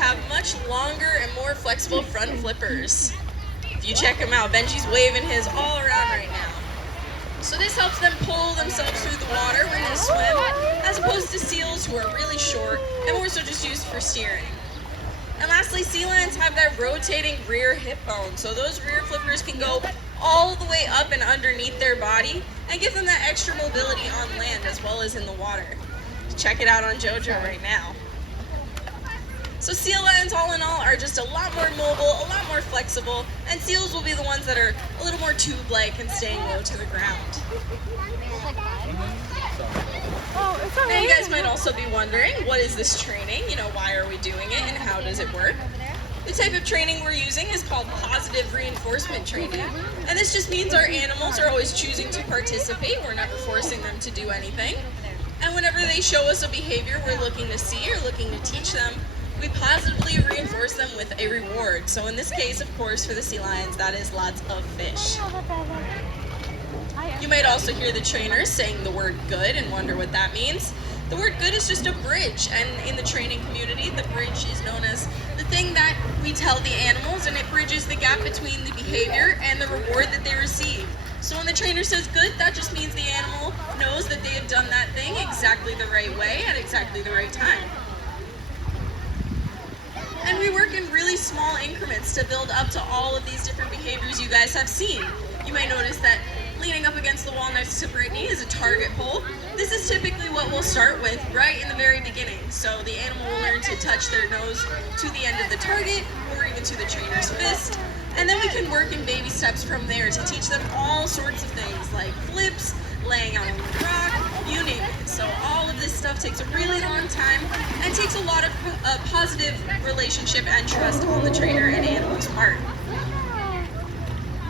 have much longer and more flexible front flippers. If you check him out, Benji's waving his all around right now. So this helps them pull themselves through the water when they swim, as opposed to seals who are really short and more so just used for steering. And lastly, sea lions have that rotating rear hip bone, so those rear flippers can go all the way up and underneath their body and give them that extra mobility on land as well as in the water. Check it out on JoJo right now. So seal lions, all in all, are just a lot more mobile, a lot more flexible, and seals will be the ones that are a little more tube-like and staying low to the ground. Now you guys might also be wondering, what is this training? Why are we doing it and how does it work? The type of training we're using is called positive reinforcement training, and this just means our animals are always choosing to participate. We're never forcing them to do anything. And whenever they show us a behavior we're looking to see or looking to teach them, we positively reinforce them with a reward. So in this case, of course, for the sea lions, that is lots of fish. You might also hear the trainers saying the word good and wonder what that means. The word good is just a bridge, and in the training community, the bridge is known as the thing that we tell the animals, and it bridges the gap between the behavior and the reward that they receive. So when the trainer says good, that just means the animal knows that they have done that thing exactly the right way at exactly the right time. And we work in really small increments to build up to all of these different behaviors you guys have seen. You may notice that leaning up against the wall next to Brittany is a target pull. This is typically what we'll start with right in the very beginning. So the animal will learn to touch their nose to the end of the target or even to the trainer's fist. And then we can work in baby steps from there to teach them all sorts of things like flips, laying out on the rock, you name it. So all of this stuff takes a really long time and takes a lot of positive relationship and trust on the trainer and animal's part.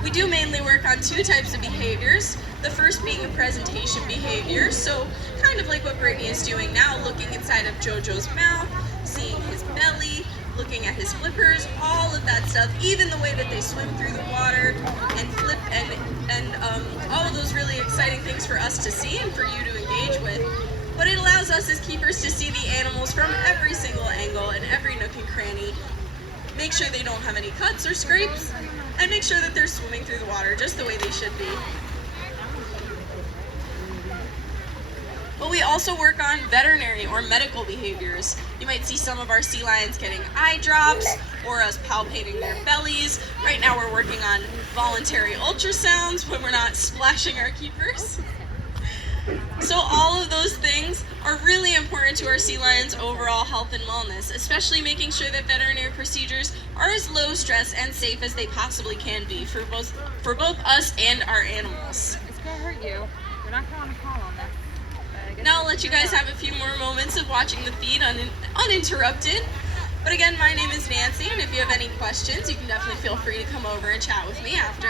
We do mainly work on two types of behaviors. The first being a presentation behavior, so kind of like what Brittany is doing now, looking inside of JoJo's mouth, seeing his belly, looking at his flippers, all of that stuff, even the way that they swim through the water and flip and all of those really exciting things for us to see and for you to engage with. But it allows us as keepers to see the animals from every single angle and every nook and cranny, make sure they don't have any cuts or scrapes, and make sure that they're swimming through the water just the way they should be. But we also work on veterinary or medical behaviors. You might see some of our sea lions getting eye drops or us palpating their bellies. Right now we're working on voluntary ultrasounds when we're not splashing our keepers. So all of those things are really important to our sea lions' overall health and wellness, especially making sure that veterinary procedures are as low stress and safe as they possibly can be for both us and our animals. It's gonna hurt you. We're not going to call on that. Now I'll let you guys have a few more moments of watching the feed uninterrupted. But again, my name is Nancy, and if you have any questions, you can definitely feel free to come over and chat with me after.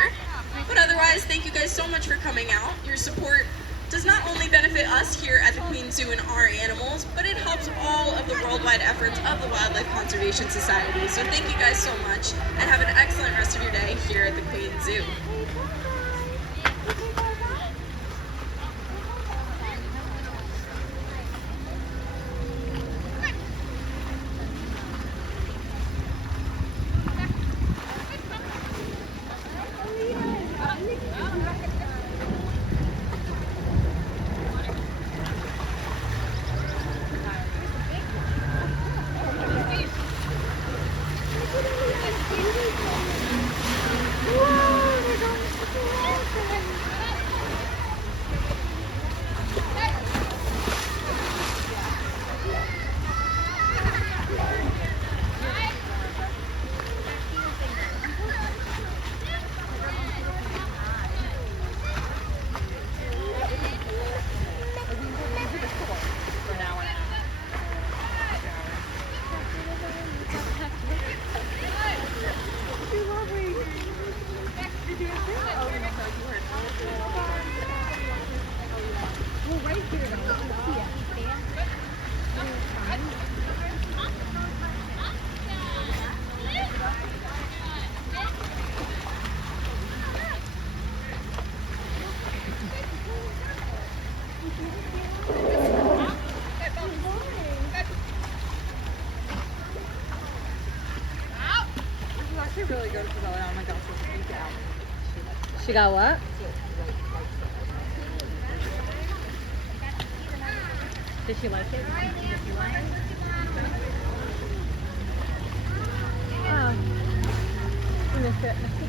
But otherwise, thank you guys so much for coming out. Your support does not only benefit us here at the Queen Zoo and our animals, but it helps all of the worldwide efforts of the Wildlife Conservation Society. So thank you guys so much, and have an excellent rest of your day here at the Queen Zoo. Whoa, they're going should really go to Cabela. Oh my gosh, she'll freak out. She got what? Did she like it? Did she like it? Oh. I missed it.